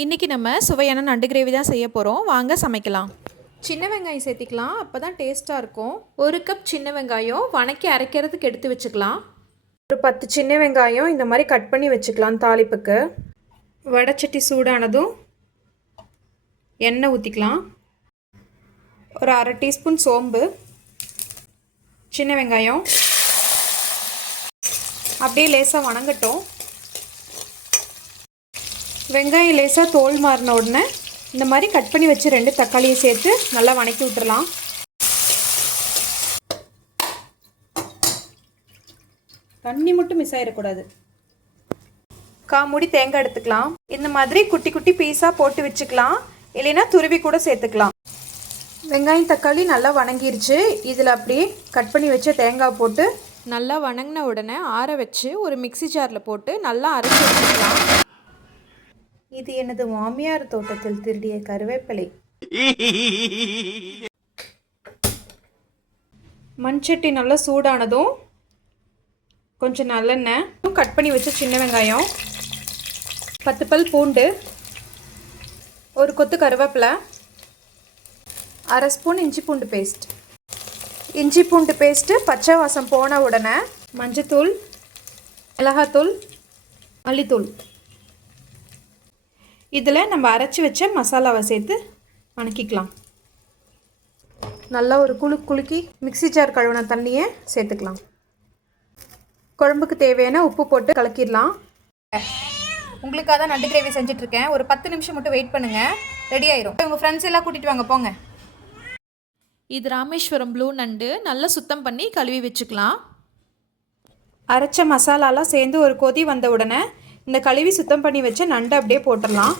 இன்றைக்கி நம்ம சுவையான நண்டு கிரேவி தான் செய்ய போகிறோம். வாங்க சமைக்கலாம். சின்ன வெங்காயம் சேர்த்திக்கலாம், அப்போ தான் டேஸ்ட்டாக இருக்கும். 1 கப் சின்ன வெங்காயம் வணக்கி அரைக்கிறதுக்கு எடுத்து வச்சுக்கலாம். ஒரு 10 சின்ன வெங்காயம் இந்த மாதிரி கட் பண்ணி வச்சுக்கலாம் தாளிப்புக்கு. வடைச்சட்டி சூடானதும் எண்ணெய் ஊற்றிக்கலாம். ஒரு 1/2 டீஸ்பூன் சோம்பு, சின்ன வெங்காயம் அப்படியே லேசாக வணங்கட்டும். வெங்காயம் லேசாக தோல் மாறின உடனே இந்த மாதிரி கட் பண்ணி வச்சு 2 தக்காளியை சேர்த்து நல்லா வணக்கி விட்டுறலாம். தண்ணி மட்டும் மிஸ் ஆகிடக்கூடாது. காமூடி தேங்காய் எடுத்துக்கலாம். இந்த மாதிரி குட்டி குட்டி பீஸாக போட்டு வச்சுக்கலாம், இல்லைன்னா துருவி கூட சேர்த்துக்கலாம். வெங்காயம் தக்காளி நல்லா வணங்கிருச்சு. இதில் அப்படியே கட் பண்ணி வச்ச தேங்காய் போட்டு நல்லா வணங்கின உடனே ஆற வச்சு ஒரு மிக்சி ஜாரில் போட்டு நல்லா அரைச்சி வச்சுக்கலாம். இது எனது மாமியார் தோட்டத்தில் திருடிய கருவேப்பிலை. மண்சட்டி நல்லா சூடானதும் கொஞ்சம் நல்லெண்ணெய், கட் பண்ணி வச்ச சின்ன வெங்காயம், 10 பல் பூண்டு, ஒரு கொத்து கருவேப்பிலை, 1/2 ஸ்பூன் இஞ்சி பூண்டு பேஸ்ட். இஞ்சி பூண்டு பேஸ்ட்டு பச்சை வாசம் போன உடனே மஞ்சத்தூள், மிளகாத்தூள், மல்லித்தூள், இதில் நம்ம அரைச்சி வச்ச மசாலாவை சேர்த்து வணக்கிக்கலாம். நல்லா ஒரு குலுக்கி மிக்சி ஜார் கழுவின தண்ணியை சேர்த்துக்கலாம். குழம்புக்கு தேவையான உப்பு போட்டு கலக்கிடலாம். உங்களுக்காக தான் நண்டு கிரேவி செஞ்சிட்ருக்கேன். ஒரு 10 நிமிஷம் மட்டும் வெயிட் பண்ணுங்கள், ரெடி ஆயிரும். உங்கள் ஃப்ரெண்ட்ஸ் எல்லாம் கூட்டிகிட்டு வாங்க, போங்க. இது ராமேஸ்வரம் ப்ளூ நண்டு. நல்லா சுத்தம் பண்ணி கழுவி வச்சுக்கலாம். அரைச்ச மசாலாலாம் சேர்ந்து ஒரு கொதி வந்த உடனே இந்த கழுவி சுத்தம் பண்ணி வச்ச நண்டு அப்படியே போட்டுடலாம்.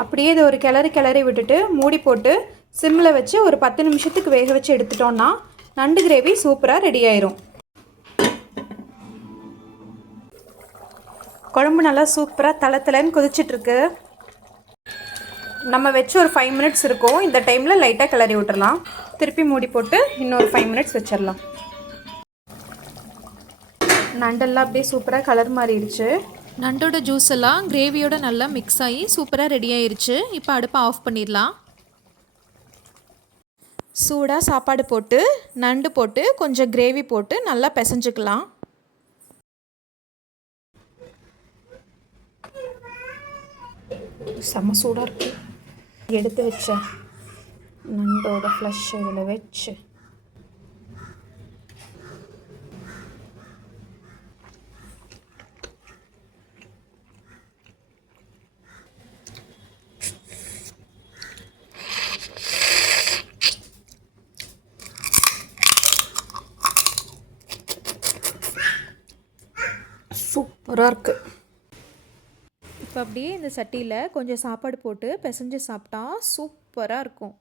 அப்படியே இதை ஒரு கிளறி விட்டுட்டு மூடி போட்டு சிம்மில் வச்சு ஒரு 10 நிமிஷத்துக்கு வேக வச்சு எடுத்துட்டோன்னா நண்டு கிரேவி சூப்பராக ரெடி ஆயிரும். குழம்பு நல்லா சூப்பராக தளன்னு கொதிச்சிட்ருக்கு. நம்ம வச்சு ஒரு 5 மினிட்ஸ் இருக்கும். இந்த டைமில் லைட்டாக கிளறி விட்டுறலாம். திருப்பி மூடி போட்டு இன்னொரு 5 மினிட்ஸ் வச்சிடலாம். நண்டெல்லாம் அப்படியே சூப்பராக கலர் மாறிடுச்சு. நண்டோட ஜூஸ் எல்லாம் கிரேவியோட நல்லா மிக்ஸ் ஆகி சூப்பராக ரெடி ஆயிடுச்சு. இப்போ அடுப்பை ஆஃப் பண்ணிடலாம். சூடாக சாப்பாடு போட்டு நண்டு போட்டு கொஞ்சம் கிரேவி போட்டு நல்லா பிசைஞ்சுக்கலாம். செம்ம சூடாக இருக்குது. எடுத்து வச்ச நண்டோட ஃப்ளஷ் இதில் வச்சு சூப்பராக இருக்குது. இப்போ அப்படியே இந்த சட்டியில் கொஞ்சம் சாப்பாடு போட்டு பிசைஞ்சு சாப்பிட்டா சூப்பராக இருக்கும்.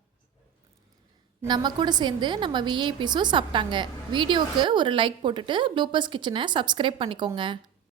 நம்ம கூட சேர்ந்து நம்ம விஐபிஸும் சாப்பிட்டாங்க. வீடியோவுக்கு ஒரு லைக் போட்டுட்டு ப்ளூபர்ஸ் கிச்சனை சப்ஸ்கிரைப் பண்ணிக்கோங்க.